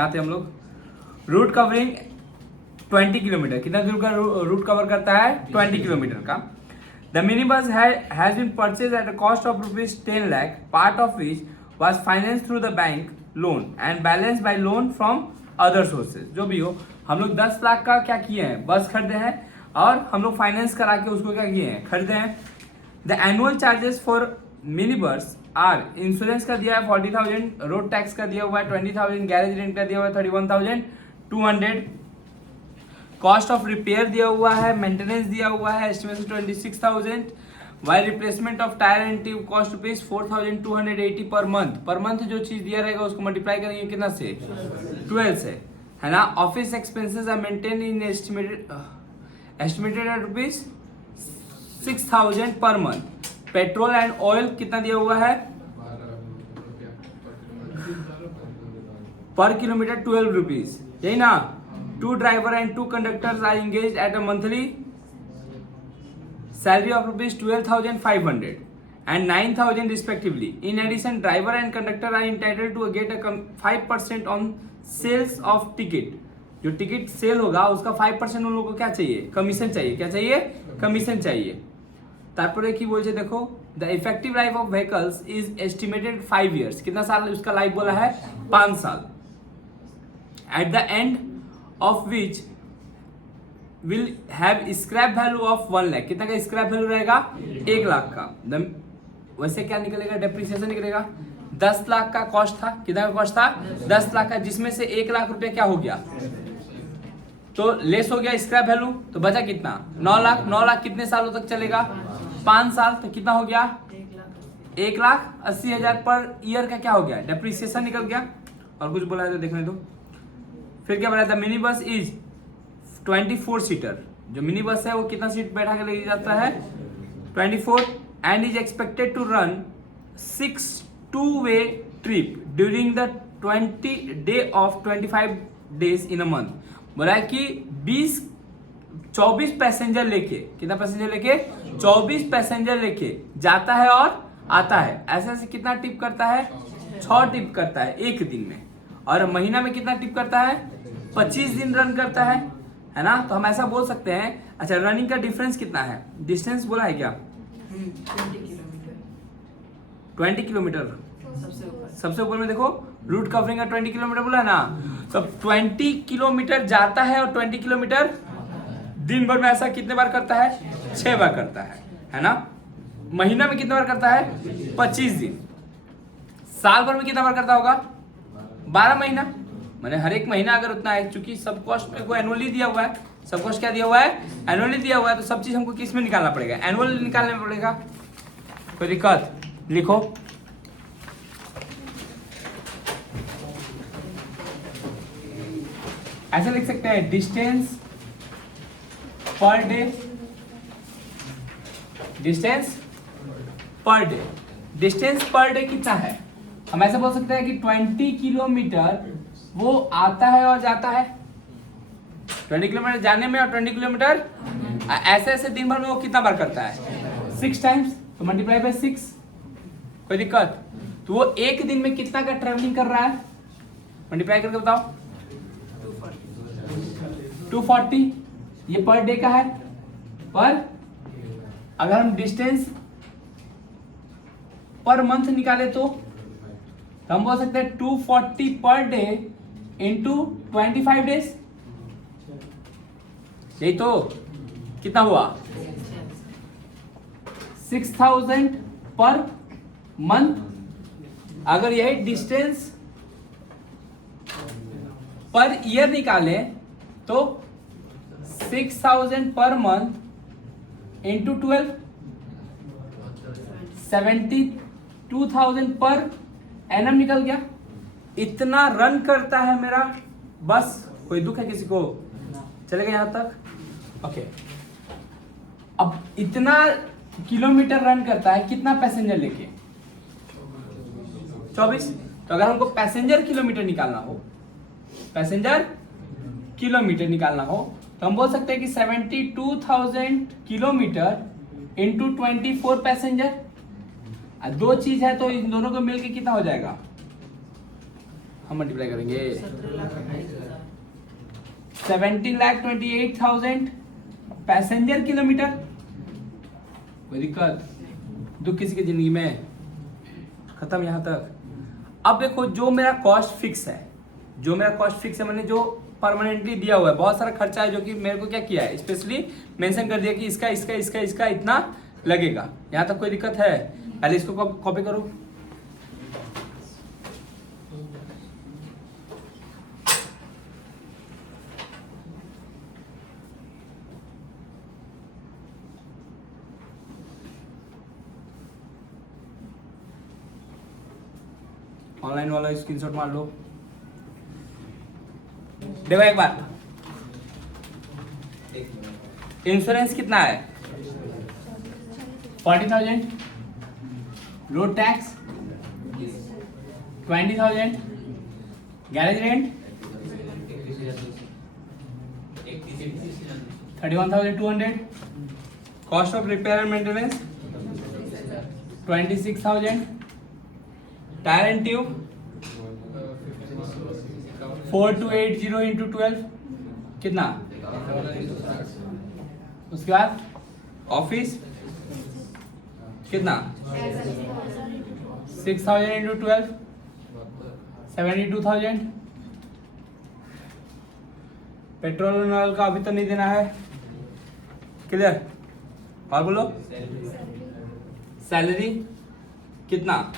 कहाँ थे हम लोग? रूट कवरिंग 20 किलोमीटर, कितना दूर का रूट कवर करता है? 20 किलोमीटर का। The mini bus has been purchase at a cost of ₹10 lakh, part of which was finance through the bank loan and balance by loan from other sources. जो भी हो, हम लोग 10 लाख का क्या किए हैं? बस खरीदे हैं और हम लोग फाइनेंस करा के उसको क्या किए हैं? खरीदे हैं। The annual charges for mini bus are, insurance का दिया है 40,000, रोड टैक्स का दिया हुआ है 20,000, गैरेज रेंट का दिया हुआ है 31,200, कॉस्ट ऑफ रिपेयर दिया हुआ है, मेंटेनेंस दिया हुआ है estimation 26,000, why replacement of tyre and tube cost rupees 4,280 per month. Per month जो चीज दिया रहेगा उसको मल्टीप्लाई करेंगे कितना से? 12 से, है ना। Office expenses are maintain in estimated at rupees 6,000 per month. Petrol and oil कितना दिया हुआ है? पर किलोमीटर 12 रुपीज, यही ना। 2 driver and 2 conductors are engaged at a monthly salary of rupees 12,500 and 9,000 respectively. In addition, driver and conductor are entitled to get a 5% on sales of ticket. जो ticket cell होगा उसका 5% उन लोगों को क्या चाहिए? कमीशन चाहिए। क्या चाहिए? कमीशन चाहिए। तारपरे की बोलছে देखो, the effective life of vehicles is estimated 5 years. कितना साल उसका लाइफ बोला है? 5 साल। At the end of which will have scrap value of 1 lakh. कितना का स्क्रैप वैल्यू रहेगा? 1 लाख का। वैसे क्या निकलेगा? डेप्रिसिएशन निकलेगा। 10 लाख का कॉस्ट था। कितना का कॉस्ट था? 10 लाख का, जिसमें से 1 लाख रुपए क्या हो गया? तो लेस हो गया स्क्रैप वैल्यू, तो बचा कितना? 9 लाख। 9 लाख कितने सालों तक चलेगा? 5 साल। तो कितना हो गया? 1,80,000 पर ईयर का क्या हो गया? डेप्रिसिएशन निकल गया। और कुछ बोला है तो देखने दो। फिर क्या बोला था? Mini bus is 24 seater. जो मिनी बस है वो कितना सीट बैठा के ले जाता है? 24, and is expected to run 6 two way trip during the 20 day of 25 days in a month. बोला है कि 24 पैसेंजर लेके, कितना पैसेंजर लेके? 24 पैसेंजर लेके जाता है और आता है। ऐसे ऐसे कितना टिप करता है? 6 टिप करता है एक दिन में। और महीना में कितना टिप करता है? 25 दिन रन करता है ना। तो हम ऐसा बोल सकते हैं। अच्छा, रनिंग का डिफरेंस कितना है? डिस्टेंस बोला है क्या? 20 किलोमीटर सबसे ऊपर में देखो, रूट कवरिंग का 20 किलोमीटर बोला है ना। तो 20 किलोमीटर जाता है और 20 किलोमीटर दिन भर में ऐसा कितने बार करता है? 6 बार करता है ना। महीना में कितने बार करता है? 25 दिन। साल भर में कितना बार करता होगा? 12 महीना। मैंने हर एक महीना अगर उतना है, चूंकि सब कॉस्ट पे को एनुअली दिया हुआ है। सब कॉस्ट क्या दिया हुआ है? एनुअली दिया हुआ है। तो सब चीज हमको किस में निकालना पड़ेगा? एनुअल निकालने में पड़ेगा। कोई दिक्कत? लिखो। ऐसे लिख सकते हैं, distance per day, distance per day. Distance per day कितना है? हम ऐसे बोल सकते हैं कि 20 किलोमीटर वो आता है और जाता है। 20 किलोमीटर जाने में और 20 किलोमीटर ऐसे ऐसे दिन भर में वो कितना बार करता है? 6 टाइम्स। तो मल्टीप्लाई बाय 6। कोई दिक्कत? तो वो एक दिन में कितना का ट्रेवलिंग कर रहा है? मल्टीप्लाई करके बताओ। 240। ये पर डे का है। पर अगर हम डिस्टेंस पर मंथ निकाले तो हम बोल सकते हैं 240 पर डे इंटू 25 डेज। यही तो कितना हुआ? 6,000 पर मंथ। अगर यही डिस्टेंस पर ईयर निकाले तो 6,000 per month into 12, 72,000 per annum निकल गया। इतना रन करता है मेरा बस। कोई दुख है किसी को? चलेगा यहां तक? ओके। अब इतना किलोमीटर रन करता है, कितना पैसेंजर लेके? 24। तो अगर हमको पैसेंजर किलोमीटर निकालना हो, पैसेंजर किलोमीटर निकालना हो, तो हम बोल सकते हैं कि 72,000 किलोमीटर इंटू 24 पैसेंजर। दो चीज है तो इन दोनों को मिलके कितना हो जाएगा? हम मल्टीप्लाई करेंगे 17,28,000 पैसेंजर किलोमीटर। कोई दिक्कत दुख किसी की जिंदगी में? खत्म यहाँ तक। अब देखो जो मेरा कॉस्ट फिक्स है, जो मेरा कॉस्ट फिक्स है मैंने जो परमानेंटली दिया हुआ है, बहुत सारा खर्चा है जो कि मेरे को क्या किया है स्पेशली मेंशन कर दिया कि इसका इसका इसका इसका इतना लगेगा। यहाँ तक कोई दिक्कत है? पहले इसको कॉपी करो। ऑनलाइन वाला स्क्रीनशॉट मार लो। देखो एक बार, इंश्योरेंस कितना है? 40,000, road tax 20,000, garage rent 31,200, cost of repair and maintenance 26,000, tyre and tube 4280 into 12 कितना? उसके बाद ऑफिस कितना? 6,000 इंटू 12 72,000। पेट्रोल नल का अभी तो नहीं देना है, क्लियर? और बोलो सैलरी कितना?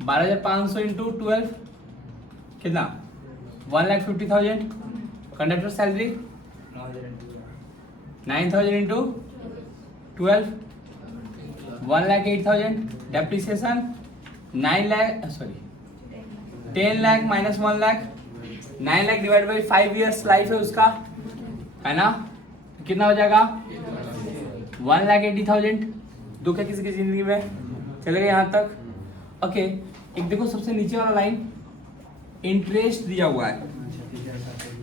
12,500 इंटू 12 कितना? 1,50,000। Conductor salary 9,000 into 12 1,08,000। Depreciation 9 lakh, sorry 10 lakh minus 1 lakh, 9 lakh divide by 5 years life है उसका, है ना? कितना हो जाएगा? 1,80,000। दुख है किसी की जिंदगी में? चलेगा यहाँ तक? ओके। एक देखो सबसे नीचे वाला लाइन, इंटरेस्ट दिया हुआ है।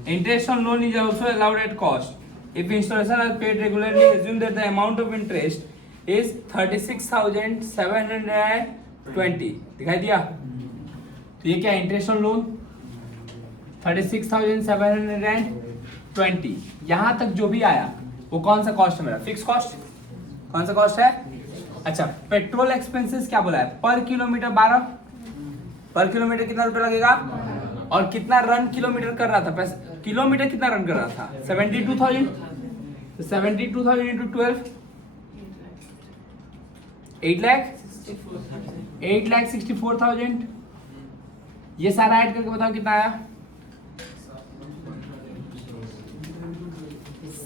Interest on loan is also allowed at cost if installation are paid regularly. assume that the amount of interest is 36,720। दिखाई दिया? तो ये क्या है? Interest on loan 36,720। यहाँ तक जो भी आया वो कौन सा कॉस्ट है मेरा? Fix cost. कौन सा कॉस्ट है? अच्छा, पेट्रोल एक्सपेंसेस क्या बोला है? पर किलोमीटर 12। पर किलोमीटर कितना रुपया लगेगा? और कितना रन किलोमीटर कर रहा था? पैसा किलोमीटर कितना रन कर रहा था? 72,000। 72,000 इंटू 12 8,64,000। ये सारा ऐड करके बताओ कितना आया?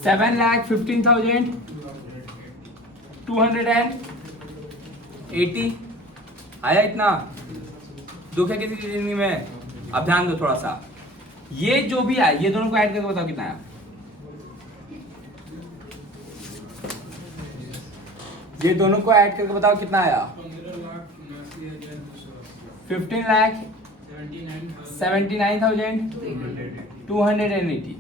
7,15,280 आया। इतना दुख है किसी की जिंदगी में? अब ध्यान दो थोड़ा सा, ये जो भी आया ये दोनों को ऐड करके बताओ कितना आया? ये दोनों को ऐड करके बताओ कितना आया? 15,79,280।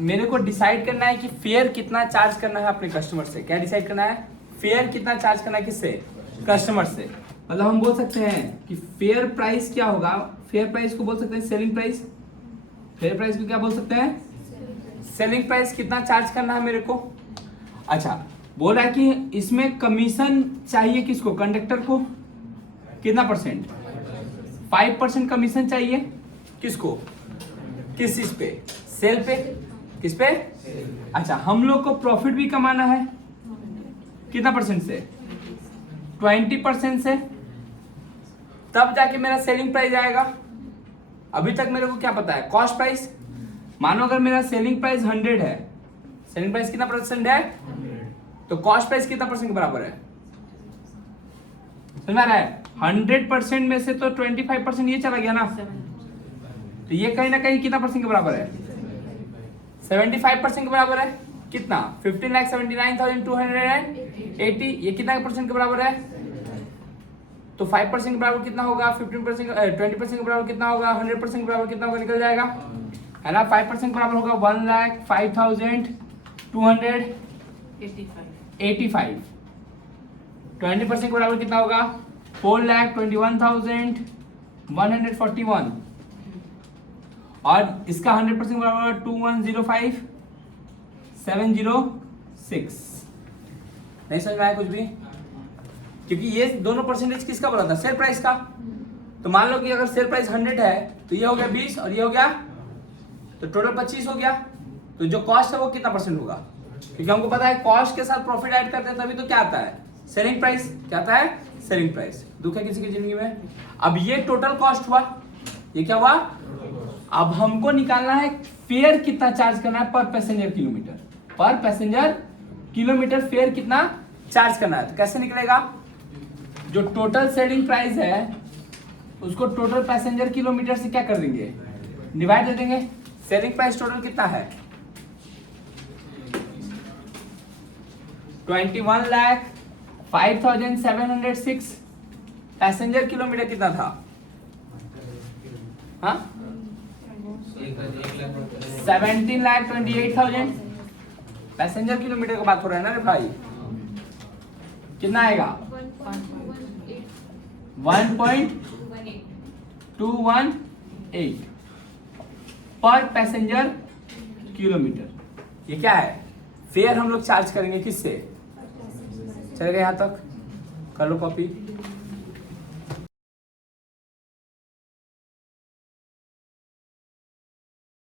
मेरे को डिसाइड करना है कि फेयर कितना चार्ज करना है अपने कस्टमर से। क्या डिसाइड करना है? फेयर कितना चार्ज करना है? किससे? कस्टमर से। मतलब हम बोल सकते हैं कि फेयर प्राइस क्या होगा? फेयर प्राइस को बोल सकते हैं सेलिंग प्राइस। फेयर प्राइस को क्या बोल सकते हैं? Selling price. कितना चार्ज करना है मेरे को? अच्छा, बोल रहा है कि इसमें कमीशन चाहिए किसको? कंडक्टर को। कितना परसेंट? 5% कमीशन चाहिए। किसको? किस चीज पे? सेल पे। किस पे? अच्छा, हम लोग को प्रॉफिट भी कमाना है। कितना परसेंट से? 20% से। तब जाके मेरा सेलिंग प्राइस आएगा। अभी तक मेरे को क्या पता है? Cost price. मानो अगर मेरा सेलिंग प्राइस 100 है, सेलिंग प्राइस कितना परसेंट है? तो कॉस्ट प्राइस कितना परसेंट के बराबर है? समझ में आ रहा है? 100% में से तो 25% ये चला गया ना, तो ये कहीं ना कहीं कितना परसेंट के बराबर है? 75% के बराबर है। कितना? 15,79,280। ये कितना परसेंट के बराबर है? तो 5% के बराबर कितना होगा? 15%, 20% के बराबर कितना होगा? 100% के बराबर कितना होगा? निकल जाएगा, है ना? 5% के बराबर होगा 1,05,200। 85। 20% बराबर कितना होगा? 4,21,141। और इसका 100% बराबर 2105,706। नहीं समझ में आया कुछ भी? क्योंकि ये दोनों परसेंटेज किसका बोला था? सेल प्राइस का। तो मान लो कि अगर सेल प्राइस 100 है तो ये हो गया 20 और ये हो गया तो टोटल 25 हो गया। तो जो कॉस्ट है वो कितना परसेंट होगा? क्योंकि हमको पता है कॉस्ट के साथ प्रॉफिट ऐड करते हैं तभी तो क्या आता है? Selling price. क्या आता है? Selling price. दुख है किसी की जिंदगी में? अब ये टोटल कॉस्ट हुआ, ये क्या हुआ? अब हमको निकालना है फेयर कितना चार्ज करना है पर पैसेंजर किलोमीटर। पर पैसेंजर किलोमीटर फेयर कितना चार्ज करना है। तो कैसे निकलेगा? जो टोटल सेलिंग प्राइस है उसको टोटल पैसेंजर किलोमीटर से क्या कर देंगे? डिवाइड कर देंगे। सेलिंग प्राइस टोटल कितना है? 21,05,706। पैसेंजर किलोमीटर कितना था? हाँ 17,28,000। पैसेंजर किलोमीटर की बात हो रहा है ना रे भाई? कितना आएगा? 1.218 पर पैसेंजर किलोमीटर। ये क्या है? फेयर हम लोग चार्ज करेंगे किससे? चलेगा यहाँ तक? कर लो कॉपी।